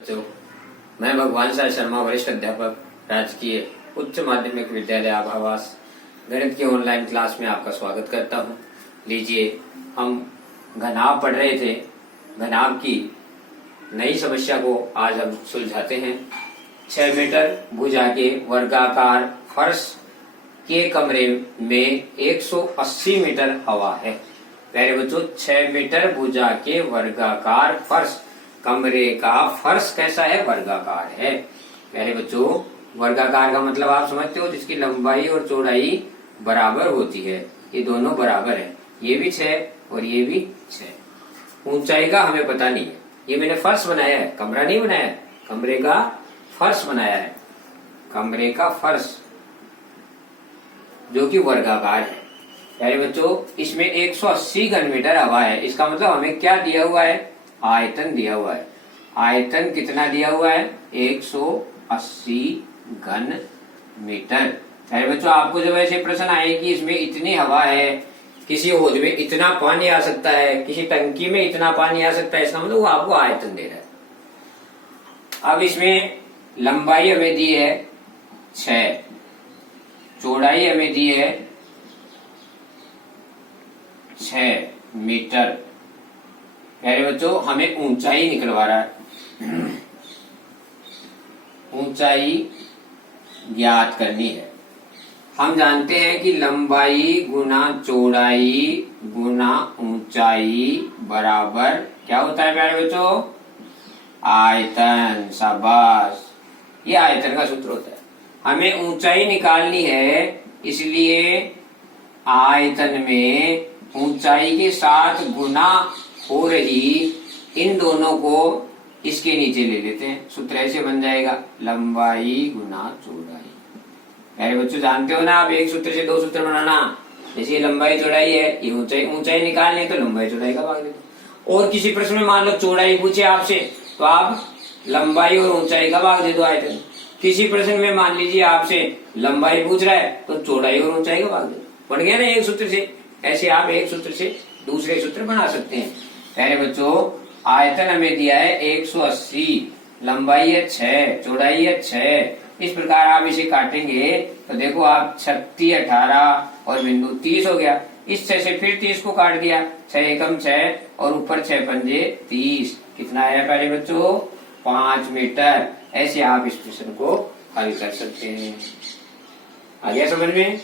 बच्चों, मैं भगवान साय शर्मा, वरिष्ठ अध्यापक, राजकीय उच्च माध्यमिक विद्यालय आभावास, गणित की ऑनलाइन क्लास में आपका स्वागत करता हूं। लीजिए, हम घनाभ पढ़ रहे थे। घनाभ की नई समस्या को आज हम सुलझाते हैं। 6 मीटर भुजा के वर्गाकार फर्श के कमरे में 180 मीटर हवा है। प्यारे बच्चों, 6 मीटर भुजा के वर्गाकार फर्श, कमरे का फर्श कैसा है? वर्गाकार है। प्यारे बच्चों, वर्गाकार का मतलब आप समझते हो, जिसकी लंबाई और चौड़ाई बराबर होती है। ये दोनों बराबर है, ये भी 6 और ये भी 6। ऊंचाई का हमें पता नहीं है। ये मैंने फर्श बनाया है, कमरा नहीं बनाया है, कमरे का फर्श बनाया है। कमरे का फर्श जो कि वर्गाकार है। प्यारे बच्चों, इसमें 180 घन मीटर हवा है। इसका मतलब हमें क्या दिया हुआ है? आयतन दिया हुआ है। आयतन कितना दिया हुआ है? 180 घन मीटर। प्यारे बच्चों, आपको जब ऐसे प्रश्न आए कि इसमें इतनी हवा है, किसी हौज में इतना पानी आ सकता है, किसी टंकी में इतना पानी आ सकता है, इसका मतलब वो आपको आयतन दे रहा है। अब इसमें लंबाई हमें दी है 6, चौड़ाई हमें दी है 6 मीटर। प्यारे बच्चों, हमें ऊंचाई निकलवा रहा है। ऊंचाई ज्ञात करनी है। हम जानते हैं कि लंबाई गुना चौड़ाई गुना ऊंचाई बराबर क्या होता है? प्यारे बच्चों, आयतन। शाबाश, ये आयतन का सूत्र होता है। हमें ऊंचाई निकालनी है, इसलिए आयतन में ऊंचाई के साथ गुना हो रही इन दोनों को इसके नीचे ले लेते हैं। सूत्र ऐसे बन जाएगा, लंबाई गुना चौड़ाई। प्यारे बच्चों, जानते हो ना आप, एक सूत्र से 2 सूत्र बनाना। जैसे लंबाई चौड़ाई है, ये ऊंचाई निकालनी है तो लंबाई चौड़ाई का भाग दे दो। और किसी प्रश्न में मान लो चौड़ाई पूछे आपसे, तो आप लंबाई और ऊंचाई का भाग दे दो आयतन। किसी प्रश्न में मान लीजिए आपसे लंबाई पूछ रहा है, तो चौड़ाई और ऊंचाई का भाग दे दो। बढ़ गया ना एक सूत्र से। ऐसे आप एक सूत्र से दूसरे सूत्र बना सकते हैं। प्यारे बच्चों, आयतन हमें दिया है 180, लंबाई है 6, चौड़ाई है 6। इस प्रकार आप इसे काटेंगे तो देखो आप 36, 18 और बिंदु 30 हो गया। इस 6 से फिर 30 को काट दिया, 6 एकम 6 और ऊपर 6 पंजे 30। कितना आया प्यारे बच्चों? 5 मीटर। ऐसे आप इस प्रश्न को हल कर सकते हैं। आ गया समझ में?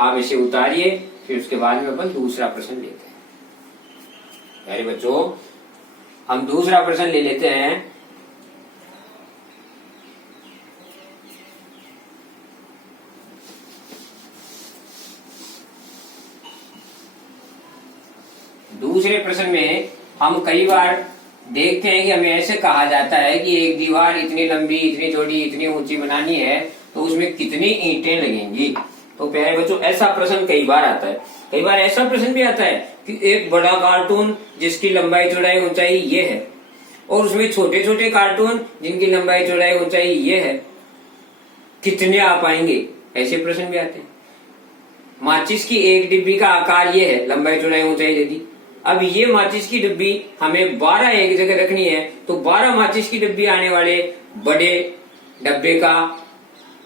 आप इसे उतारिए, फिर उसके बाद में अपन दूसरा प्रश्न लेते हैं। प्यारे बच्चों, हम दूसरा प्रश्न ले लेते हैं। दूसरे प्रश्न में हम कई बार देखते हैं कि हमें ऐसे कहा जाता है कि एक दीवार इतनी लंबी, इतनी चौड़ी, इतनी ऊंची बनानी है, तो उसमें कितनी ईंटें लगेंगी। तो प्यारे बच्चों, ऐसा प्रश्न कई बार आता है। कई बार ऐसा प्रश्न भी आता है कि एक बड़ा कार्टून जिसकी लंबाई चौड़ाई ऊंचाई ये है, और उसमें छोटे छोटे कार्टून जिनकी लंबाई चौड़ाई ऊंचाई ये है, कितने आ पाएंगे? ऐसे प्रश्न भी आते हैं। माचिस की एक डिब्बी का आकार ये है, लंबाई चौड़ाई ऊंचाई दे दी। अब ये माचिस की डिब्बी हमें 12 एक जगह रखनी है, तो 12 माचिस की डिब्बी आने वाले बड़े डब्बे का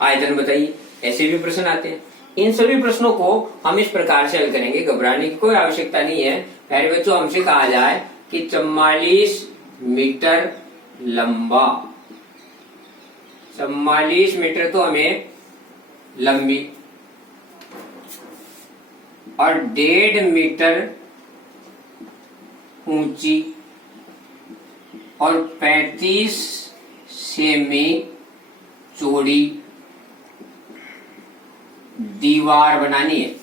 आयतन बताइए। ऐसे भी प्रश्न आते हैं। इन सभी प्रश्नों को हम इस प्रकार से हल करेंगे। घबराने की कोई आवश्यकता नहीं है। प्यारे बच्चों, हमसे कहा जाए कि 44 मीटर लंबा, 44 मीटर तो हमें लंबी, और 1.5 मीटर ऊंची और 35 सेमी चौड़ी दीवार बनानी है।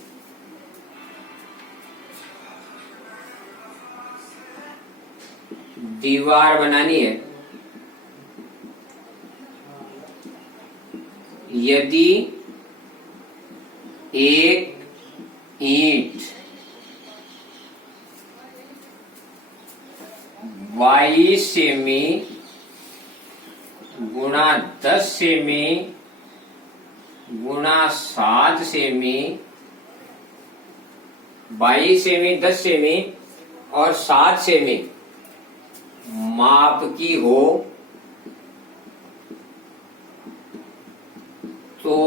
दीवार बनानी है। यदि एक ईंट 22 सेमी गुणा 10 सेमी गुणा 7 सेमी, 22 सेमी, 10 सेमी और 7 सेमी माप की हो तो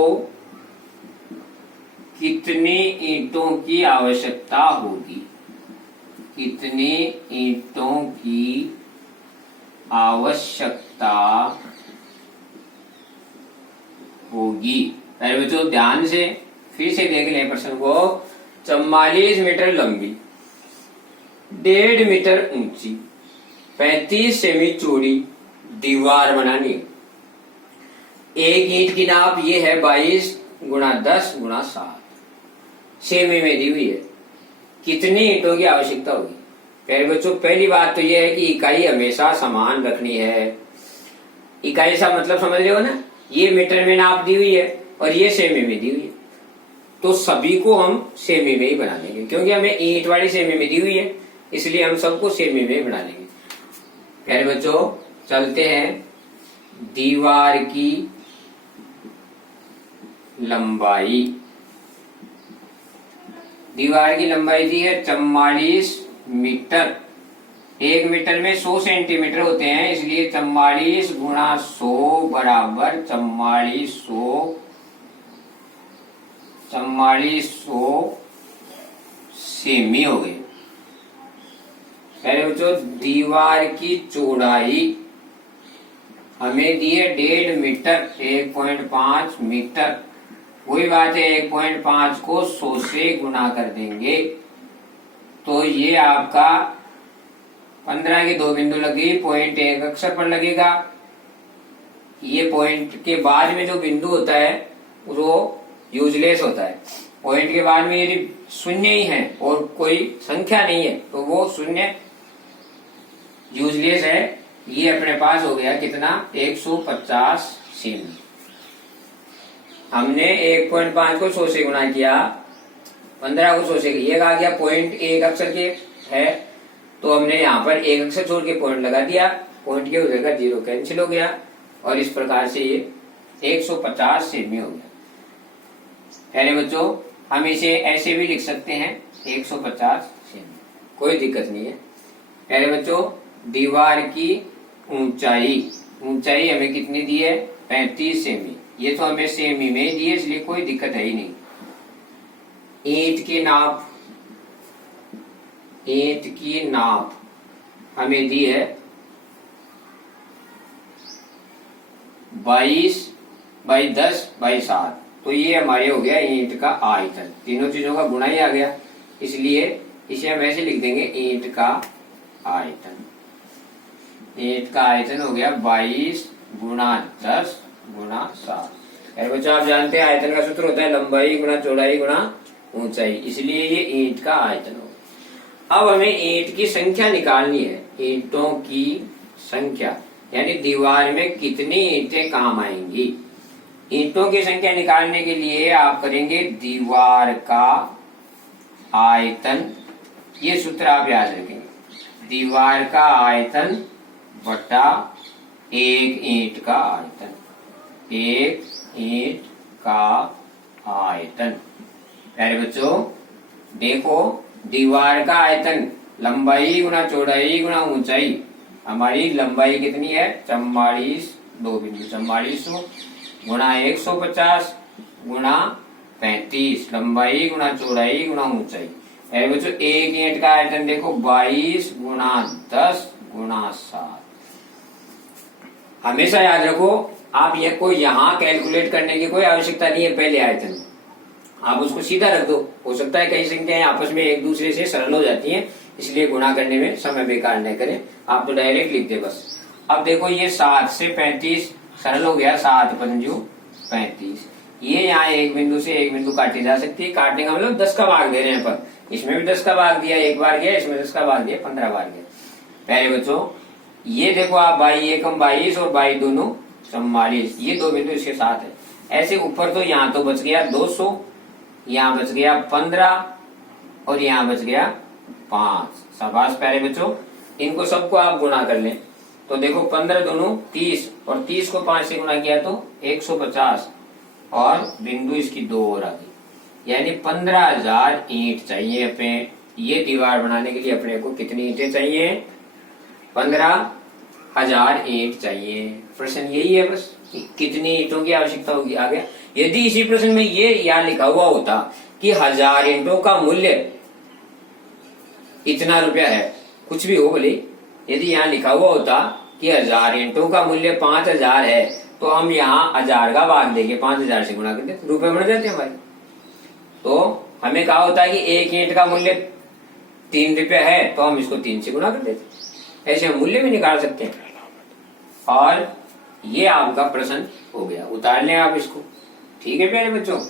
कितने ईंटों की आवश्यकता होगी, कितने ईंटों की आवश्यकता होगी। पहले बच्चों ध्यान से फिर से देख लें प्रश्न को। 44 मीटर लंबी, 1.5 मीटर ऊंची, 35 सेमी चौड़ी दीवार बनानी है। एक ईंट की नाप ये है 22 गुणा 10 गुणा 7 सेमी में दी हुई है। कितनी ईंटों की आवश्यकता होगी। पहले बच्चों पहली बात तो यह है कि इकाई हमेशा समान रखनी है। इकाई सा मतलब समझ रहे हो ना, ये मीटर में नाप दी हुई है और ये सेमी में दी हुई है, तो सभी को हम सेमी में ही बना लेंगे, क्योंकि हमें ईंट वाली सेमी में दी हुई है, इसलिए हम सबको सेमी में ही बना लेंगे। पहले बच्चों चलते हैं। दीवार की लंबाई, दीवार की लंबाई दी है 44 मीटर। 1 मीटर में 100 सेंटीमीटर होते हैं, इसलिए 44 गुणा 100 बराबर 4400 सेमी हो गए। पहले बच्चों दीवार की चौड़ाई हमें दी है 1.5 मीटर, 1.5 मीटर। वही बात है, 1.5 को 100 से गुना कर देंगे तो ये आपका 15 के 2 बिंदु लगी, पॉइंट एक अक्षर पर लगेगा। ये पॉइंट के बाद में जो बिंदु होता है वो यूजलेस होता है। पॉइंट के बाद में यदि शून्य ही है और कोई संख्या नहीं है तो वो शून्य यूजलेस है। ये अपने पास हो गया कितना, 150 सेमी। हमने 1.5 को 100 से गुना किया, 15 को 100 से, ये आ गया पॉइंट एक अक्षर के है, तो हमने यहाँ पर एक अक्षर छोड़ के पॉइंट लगा दिया, पॉइंट के जगह 0 कैंसिल हो गया और इस प्रकार से ये 150 सेमी हो गया। पहले बच्चों हम इसे ऐसे भी लिख सकते हैं 150 सेमी, कोई दिक्कत नहीं है। पहले बच्चों दीवार की ऊंचाई, ऊंचाई हमें कितनी दी है, 35 सेमी। ये तो हमें सेमी में दी है, इसलिए कोई दिक्कत है ही नहीं। ईंट की नाप, ईंट की नाप हमें दी है 22 बाई 10 बाई 7, तो ये हमारे हो गया ईंट का आयतन। तीनों चीजों का गुणा ही आ गया, इसलिए इसे हम ऐसे लिख देंगे ईंट का आयतन। ईंट का आयतन हो गया 22 गुणा 10 गुणा 7। अरे बच्चों आप जानते हैं आयतन का सूत्र होता है लंबाई गुणा चौड़ाई गुणा ऊंचाई, इसलिए ये ईंट का आयतन हो गया। अब हमें ईंट की संख्या निकालनी है, ईंटों की संख्या, यानी दीवार में कितनी ईंटें काम आएंगी। ईंटों की संख्या निकालने के लिए आप करेंगे दीवार का आयतन, ये सूत्र आप याद रखेंगे, दीवार का आयतन बटा एक ईंट का आयतन, एक ईंट का आयतन। प्यारे बच्चों देखो दीवार का आयतन लंबाई गुना चौड़ाई गुना ऊंचाई, हमारी लंबाई कितनी है 44, 2 बिंदु 4400 गुणा 150 गुणा 35, लंबाई गुना चौड़ाई गुणा ऊंचाई। प्यारे बच्चों एक ईंट का आयतन देखो 22 गुणा 10 गुणा 7। हमेशा याद रखो आप ये को यहाँ कैलकुलेट करने की कोई आवश्यकता नहीं है। पहले आयतन आप उसको सीधा रख दो, हो सकता है कई संख्याएं आपस में एक दूसरे से सरल हो जाती हैं, इसलिए गुणा करने में समय बेकार न करें, आप तो डायरेक्ट लिख दे बस। अब देखो ये 7 से 35 सरल हो गया, 7 पंजू 35। ये यहाँ एक बिंदु से एक बिंदु काटी जा सकती है, काटने का मतलब 10 का भाग दे रहे हैं पर, इसमें भी 10 का भाग दिया, एक बार गया, इसमें 10 का भाग दिया, 15 बार गया। पहले बच्चों ये देखो आप 22 एकम 22 और 22 दोनों 44, ये 2 बिंदु इसके साथ है। ऐसे ऊपर तो यहाँ तो बच गया 200, यहाँ बच गया 15 और यहाँ बच गया 5। शाबाश प्यारे बच्चों, इनको सबको आप गुणा कर लें तो देखो 15 दोनों 30 और 30 को 5 से गुणा किया तो 150 और बिंदु इसकी 2 और आ गई, यानी 15,000 ईंट चाहिए अपने ये दीवार बनाने के लिए। अपने को कितनी ईंटें चाहिए 15 1000 ईंट चाहिए। प्रश्न यही है बस, कितनी ईंटों की आवश्यकता होगी। आ गया। यदि इसी प्रश्न में ये यहाँ लिखा हुआ होता कि 1000 ईंटों का मूल्य इतना रुपया है, कुछ भी हो भले, यदि यहाँ लिखा हुआ होता कि 1000 ईंटों का मूल्य 5000 है, तो हम यहाँ 1000 का भाग देके 5000 से गुणा कर देते, रुपए बन जाते हमारे। तो हमें कहा होता है कि एक ईंट का मूल्य 3 रुपया है, तो हम इसको 3 से गुणा कर देते। ऐसे हम मूल्य भी निकाल सकते हैं। और ये आपका प्रश्न हो गया, उतार लें आप इसको। ठीक है प्यारे बच्चों,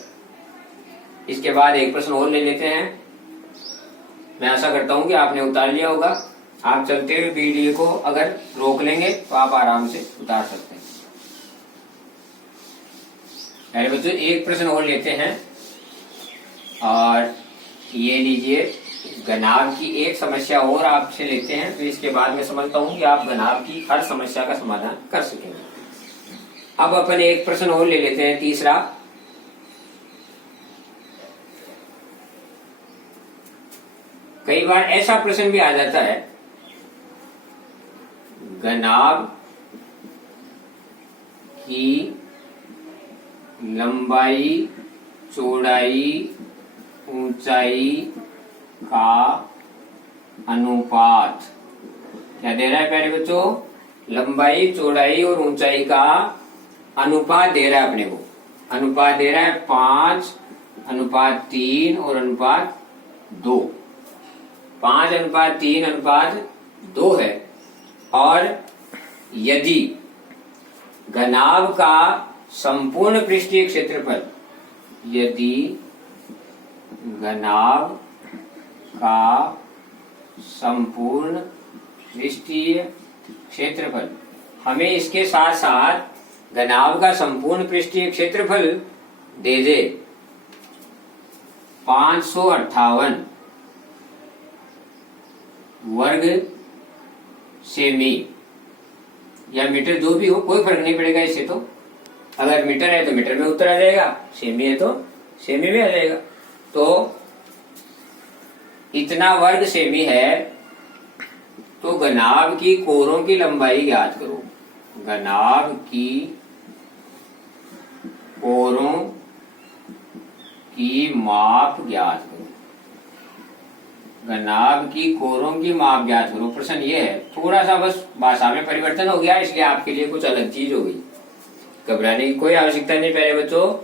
इसके बाद एक प्रश्न और ले लेते हैं। मैं आशा करता हूं कि आपने उतार लिया होगा। आप चलते हुए वीडियो को अगर रोक लेंगे तो आप आराम से उतार सकते हैं। प्यारे बच्चों, एक प्रश्न और लेते हैं, और ये लीजिए, घनाभ की एक समस्या और आपसे लेते हैं, तो इसके बाद मैं समझता हूं कि आप घनाभ की हर समस्या का समाधान कर सकेंगे। अब अपन एक प्रश्न और ले लेते हैं, तीसरा। कई बार ऐसा प्रश्न भी आ जाता है, घनाभ की लंबाई, चौड़ाई, ऊंचाई का अनुपात क्या दे रहा है प्यारे बच्चों? लंबाई, चौड़ाई और ऊंचाई का अनुपात दे रहा है अपने को। अनुपात दे रहा है 5, अनुपात 3 और अनुपात 2। 5, अनुपात 3, अनुपात 2 है। और यदि घनाभ का संपूर्ण पृष्ठीय क्षेत्रफल, यदि घनाभ का संपूर्ण पृष्ठीय क्षेत्रफल, हमें इसके साथ साथ घनाभ का संपूर्ण पृष्ठीय क्षेत्रफल दे दे 558 वर्ग सेमी या मीटर, जो भी हो, कोई फर्क नहीं पड़ेगा इससे। तो अगर मीटर है तो मीटर में उत्तर आ जाएगा, सेमी है तो सेमी में आ जाएगा। तो इतना वर्ग सेमी है, तो घनाभ की कोरों की लंबाई ज्ञात करो। घनाभ की कोरों की माप ज्ञात करो। घनाभ की कोरों की माप ज्ञात करो। प्रश्न ये है, थोड़ा सा बस भाषा में परिवर्तन हो गया, इसलिए आपके लिए कुछ अलग चीज हो गई। घबराने की कोई आवश्यकता नहीं प्यारे बच्चों।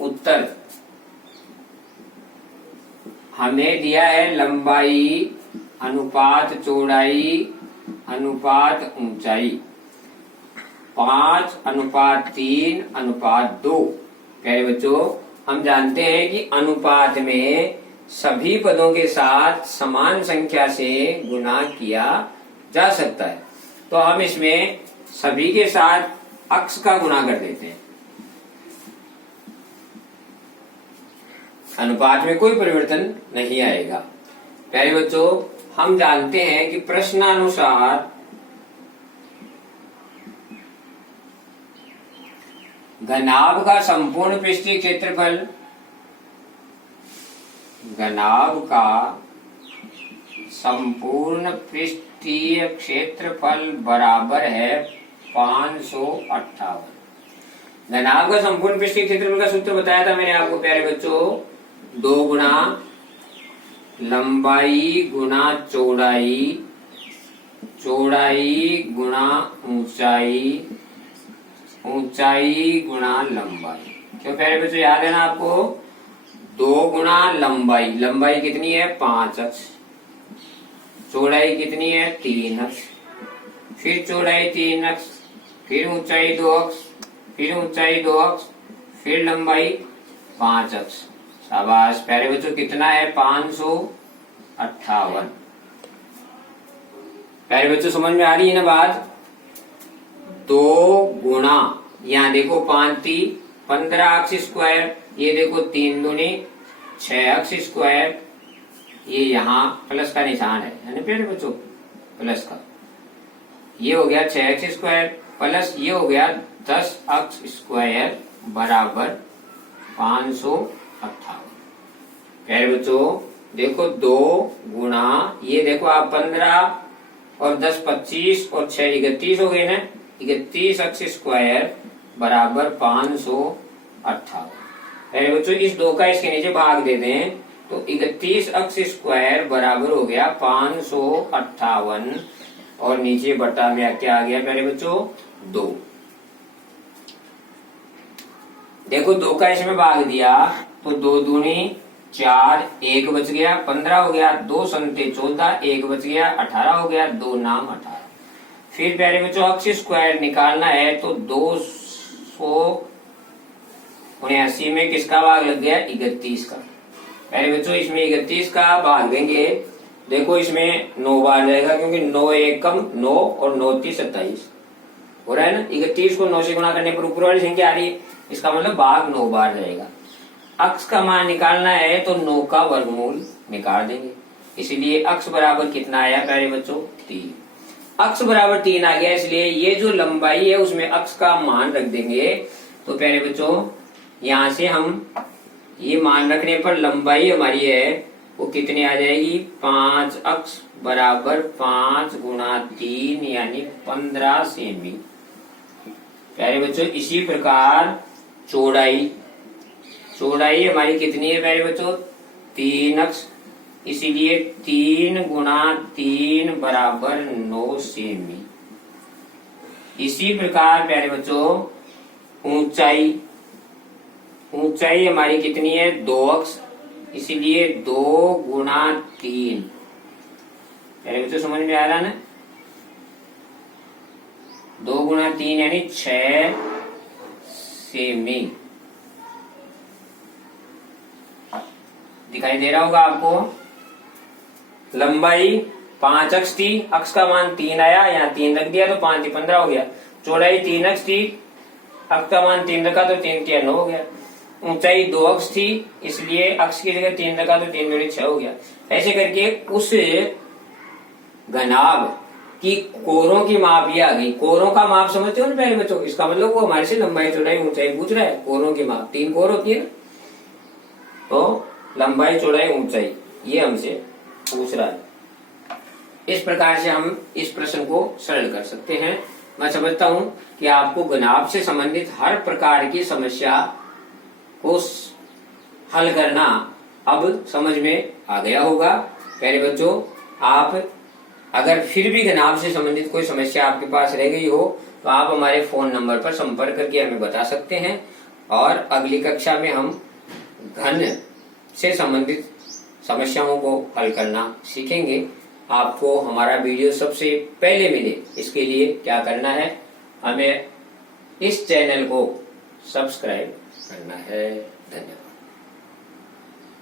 उत्तर हमें दिया है लंबाई अनुपात चौड़ाई अनुपात ऊंचाई 5 अनुपात 3 अनुपात 2। प्यारे बच्चों, हम जानते हैं कि अनुपात में सभी पदों के साथ समान संख्या से गुणा किया जा सकता है। तो हम इसमें सभी के साथ अक्स का गुणा कर देते हैं। अनुपात में कोई परिवर्तन नहीं आएगा। प्यारे बच्चों, हम जानते हैं कि प्रश्नानुसार घनाभ का संपूर्ण पृष्ठीय क्षेत्रफल, घनाभ का संपूर्ण पृष्ठीय क्षेत्रफल बराबर है 558। घनाभ का संपूर्ण पृष्ठीय क्षेत्रफल का सूत्र बताया था मैंने आपको प्यारे बच्चों, 2 गुणा लंबाई गुणा चौड़ाई, चौड़ाई गुणा ऊंचाई, ऊंचाई गुणा लंबाई। क्यों प्यारे बच्चों, याद है ना आपको? 2 गुणा लंबाई, लंबाई कितनी है? 5 अक्ष। चौड़ाई कितनी है? 3 अक्ष। फिर चौड़ाई 3 अक्ष, फिर ऊंचाई 2 अक्ष, फिर ऊंचाई 2 अक्ष, फिर लंबाई 5 अक्ष। शाबाश प्यारे बच्चों, कितना है? 558। प्यारे बच्चों, समझ में आ रही है ना बात? 2 गुणा, यहाँ देखो 5 3 15 अक्ष स्क्वायर, ये देखो 3 दूनी 6 अक्ष स्क्वायर, ये यहाँ प्लस का निशान है प्यारे बच्चों, प्लस का। ये हो गया 6 अक्ष स्क्वायर प्लस ये हो गया 10 अक्ष स्क्वायर बराबर 558। प्यारे बच्चों देखो 2 गुणा, ये देखो आप 15 और 10 25 और 6 31 हो गए ना। 31 अक्स स्क्वायर बराबर 558। पहले बच्चों इस 2 का इसके नीचे भाग दे दें तो 31 अक्स स्क्वायर बराबर हो गया 558 और नीचे बटा में क्या आ गया पहले बच्चों 2। देखो 2 का इसमें भाग दिया तो 2 दूनी 4, 1 बच गया, 15 हो गया, 2 संते 14, 1 बच गया, 18 हो गया, 2 नाम 18। फिर प्यारे बच्चों अक्स स्क्वायर निकालना है तो 279 में किसका भाग लग गया 31 का। प्यारे बच्चों इसमें 31 का भाग देंगे, देखो इसमें 9 बार जाएगा क्योंकि 9 1 कम 9 और 9 3 27 हो रहा है ना। 31 को 9 से गुणा करने पर ऊपर वाली संख्या आ रही है, इसका मतलब भाग 9 बार जाएगा। अक्स का मान निकालना है तो 9 का वर्गमूल निकाल देंगे, इसलिए अक्स बराबर कितना आया प्यारे बच्चों 3। अक्स बराबर 3 आ गया, इसलिए ये जो लंबाई है उसमें अक्स का मान रख देंगे। तो प्यारे बच्चों यहां से हम ये मान रखने पर लंबाई हमारी है वो कितनी आ जाएगी 5 अक्स बराबर 5 गुणा 3 यानी 15 सेमी। प्यारे बच्चों इसी प्रकार चौड़ाई हमारी कितनी है प्यारे बच्चों 3 अक्स, इसीलिए 3 गुणा 3 बराबर 9 सेमी। इसी प्रकार प्यारे बच्चों ऊंचाई हमारी कितनी है 2 अक्स, इसीलिए 2 गुणा 3। प्यारे बच्चों समझ में आ रहा ना, 2 गुणा 3 यानी 6 सेमी। दिखाई दे रहा होगा आपको। लंबाई 5 अक्स थी, अक्स का मान 3 आया, यहाँ 3 रख दिया तो 5 15 हो गया। चौड़ाई 3 अक्स थी, अक्स का मान 3 रखा तो 3 3 9 हो गया। ऊंचाई 2 अक्स थी, इसलिए अक्स की जगह 3 रखा तो 3 दूनी 6 हो गया। ऐसे करके उस घनाभ की कोरों की माप ये आ गई। कोरों का माप समझते हो ना पहले बच्चों, इसका मतलब वो हमारे से लंबाई चौड़ाई ऊंचाई पूछ रहा है। कोरों की माप 3 कोर होती है ना, तो लंबाई चौड़ाई ऊंचाई ये हमसे पूछ रहा है। इस प्रकार से हम इस प्रश्न को सरल कर सकते हैं। मैं समझता हूं कि आपको घनाभ से संबंधित हर प्रकार की समस्या को हल करना अब समझ में आ गया होगा। प्यारे बच्चों आप अगर फिर भी घनाभ से संबंधित कोई समस्या आपके पास रह गई हो तो आप हमारे फोन नंबर पर संपर्क करके हमें बता सकते हैं और अगली कक्षा में हम घन से संबंधित समस्याओं को हल करना सीखेंगे। आपको हमारा वीडियो सबसे पहले मिले इसके लिए क्या करना है, हमें इस चैनल को सब्सक्राइब करना है। धन्यवाद।